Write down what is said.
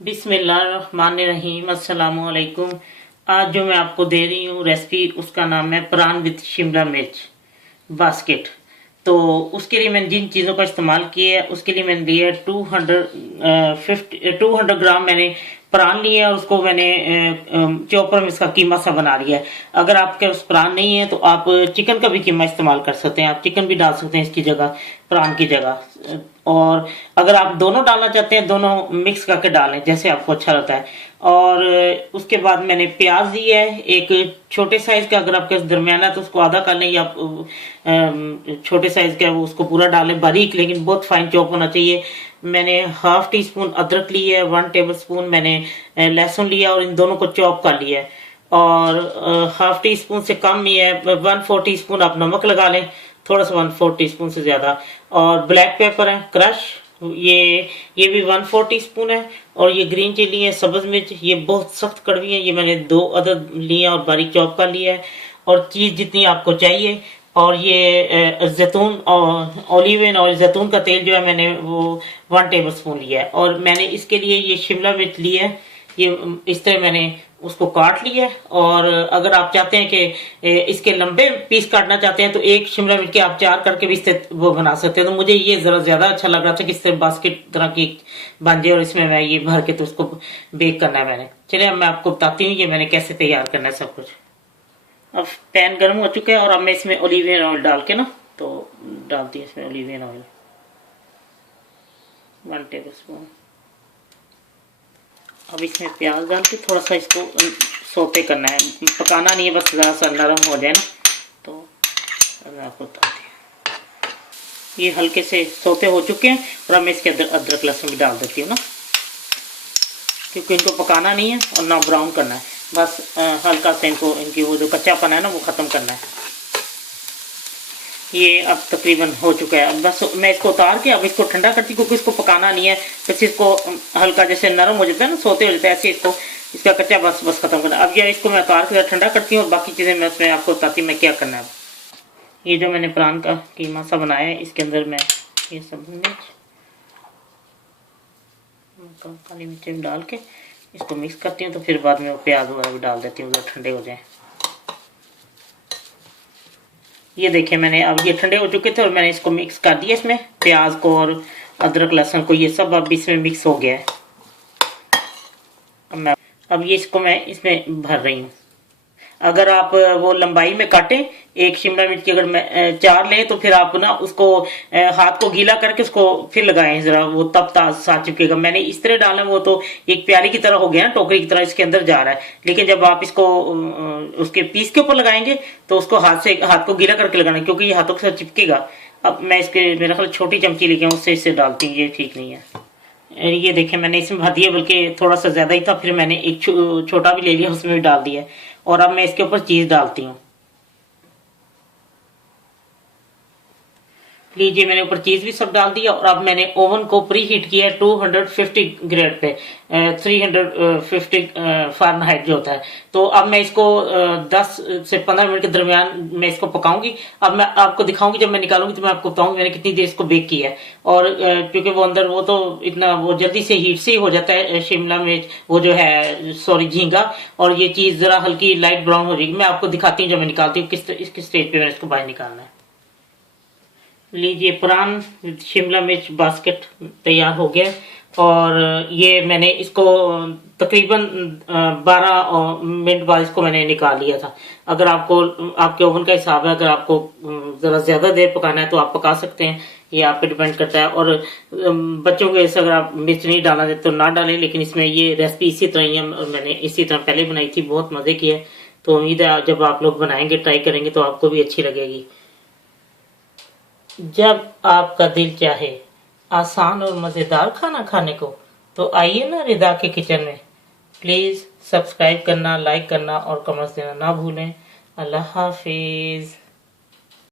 बिस्मिल्लाहिर्रहमानिर्रहीम। अस्सलामु अलैकुम। आज जो मैं आपको दे रही हूँ रेसिपी, उसका नाम है प्रान विद शिमला मिर्च बास्केट। तो उसके लिए मैंने जिन चीज़ों का इस्तेमाल किया है, उसके लिए मैंने लिया 200 ग्राम मैंने प्रान लिया है। उसको मैंने चॉपर में इसका कीमा सा बना लिया है। अगर आपके पास प्रान नहीं है तो आप चिकन का भी कीमा इस्तेमाल कर सकते हैं। आप चिकन भी डाल सकते हैं इसकी जगह, प्रान की जगह। और अगर आप दोनों डालना चाहते हैं, दोनों मिक्स करके डालें जैसे आपको अच्छा लगता है। और उसके बाद मैंने प्याज दी है एक छोटे साइज का। अगर आपके पास दरमियाना तो उसको आधा कर लें, या छोटे साइज का वो उसको पूरा डालें बारीक, लेकिन बहुत फाइन चॉप होना चाहिए। मैंने हाफ टी स्पून अदरक लिया है, 1 टेबल स्पून मैंने लहसुन लिया और इन दोनों को चॉप कर लिया है। और हाफ टी स्पून से कम ही है, 1/4 टी स्पून आप नमक लगा लें, थोड़ा सा 1/4 टी स्पून से ज्यादा। और ब्लैक पेपर है क्रश, ये भी 1/4 टी स्पून है। और ये ग्रीन चिली है, सब्ज मिर्च, ये बहुत सख्त कड़वी है, ये मैंने 2 अदद लिए और बारीक चॉप कर लिया है। और चीज जितनी आपको चाहिए। और ये जैतून और ऑलिव ऑयल, जैतून का तेल जो है मैंने वो 1 टेबल स्पून लिया है। और मैंने इसके लिए ये शिमला मिर्च ली है, ये इस तरह मैंने उसको काट लिया है। और अगर आप चाहते हैं कि इसके लंबे पीस काटना चाहते हैं तो एक शिमला मिर्च के आप 4 करके भी इससे वो बना सकते हैं। तो मुझे ये जरा ज्यादा अच्छा लग रहा था कि इससे बास्केट तरह की बन जाए, और इसमें मैं ये भर के तो उसको बेक करना है मैंने। चलिए अब मैं आपको बताती हूँ ये मैंने कैसे तैयार करना है सब कुछ। अब पैन गर्म हो चुका है और अब मैं इसमें ओलिवियन ऑयल डाल के ना, तो डालती हूँ इसमें ओलिवियन ऑयल 1 टेबल स्पून। अब इसमें प्याज डाल के थोड़ा सा इसको सोते करना है, पकाना नहीं है, बस ज़रा सा नरम हो जाए ना। तो मैं आपको बताती हूँ, ये हल्के से सोते हो चुके हैं। और अब मैं इसके अंदर अदरक लहसुन भी डाल देती हूँ ना, क्योंकि इनको पकाना नहीं है और ना ब्राउन करना है, बस हल्का सा इनको, इनकी वो जो कच्चापन है ना वो ख़त्म करना है। ये अब तकरीबन हो चुका है। अब बस मैं इसको उतार के अब इसको ठंडा करती हूँ, क्योंकि इसको पकाना नहीं है, बस इसको हल्का जैसे नरम हो जाता है ना, सोते हो जाता है, ऐसे इसको इसका कच्चा बस खत्म करना। अब ये इसको मैं उतार के ठंडा करती हूँ और बाकी चीज़ें मैं उसमें आपको बताती हूँ मैं क्या करना है। ये जो मैंने प्रान का कीमा सा बनाया है, इसके अंदर मैं ये सब मिर्च, काली मिर्च डाल के इसको मिक्स करती हूँ। तो फिर बाद में वो प्याज वगैरह भी डाल देती हूँ जब ठंडे हो जाए। ये देखिए मैंने अब ये ठंडे हो चुके थे और मैंने इसको मिक्स कर दिया, इसमें प्याज को और अदरक लहसुन को, ये सब अब इसमें मिक्स हो गया है। अब ये इसको मैं इसमें भर रही हूँ। अगर आप वो लंबाई में काटें, एक शिमला मिर्च की अगर मैं 4 लें तो फिर आप ना उसको हाथ को गीला करके उसको फिर लगाएं जरा, वो तब साथ चिपकेगा। मैंने इस तरह डाला, वो तो एक प्याली की तरह हो गया, टोकरी की तरह इसके अंदर जा रहा है। लेकिन जब आप इसको उसके पीस के ऊपर लगाएंगे तो उसको हाथ को गीला करके लगाना, क्योंकि ये हाथों के साथ चिपकेगा। अब मैं इसके मेरा ख्याल छोटी चमची लेके उससे इससे डालती हूँ, ये ठीक नहीं है। ये देखें मैंने इसमें भर दिया, बल्कि थोड़ा सा ज्यादा ही था, फिर मैंने एक छोटा भी ले लिया, उसमें भी डाल दिया। और अब मैं इसके ऊपर चीज डालती हूँ। लीजिए मैंने ऊपर चीज भी सब डाल दिया। और अब मैंने ओवन को प्री हीट किया है 250 ग्रेड पे, 350 फ़ारेनहाइट जो होता है। तो अब मैं इसको 10 से 15 मिनट के दरमियान मैं इसको पकाऊंगी। अब मैं आपको दिखाऊंगी, जब मैं निकालूंगी तो मैं आपको बताऊंगी मैंने कितनी देर इसको बेक किया है। और क्योंकि वो अंदर वो तो इतना वो जल्दी से हीट से ही हो जाता है शिमला मिर्च, वो जो है सॉरी झींगा। और ये चीज जरा हल्की लाइट ब्राउन हो जाएगी। मैं आपको दिखाती हूँ जब मैं निकालती हूँ किस स्टेज पे मैंने इसको बाहर निकालना है। लीजिए प्रान शिमला मिर्च बास्केट तैयार हो गया। और ये मैंने इसको तकरीबन 12 मिनट बाद इसको मैंने निकाल लिया था। अगर आपको आपके ओवन का हिसाब है, अगर आपको ज़रा ज़्यादा देर पकाना है तो आप पका सकते हैं, ये आप पे डिपेंड करता है। और बच्चों के ऐसे अगर आप मिर्च नहीं डालना चाहते तो ना डालें, लेकिन इसमें ये रेसिपी इसी तरह ही है, मैंने इसी तरह पहले बनाई थी, बहुत मज़े की है। तो उम्मीद है जब आप लोग बनाएंगे, ट्राई करेंगे तो आपको भी अच्छी लगेगी। जब आपका दिल चाहे आसान और मज़ेदार खाना खाने को, तो आइए ना रिदा के किचन में। प्लीज़ सब्सक्राइब करना, लाइक करना और कमेंट्स देना ना भूलें। अल्लाह हाफिज़।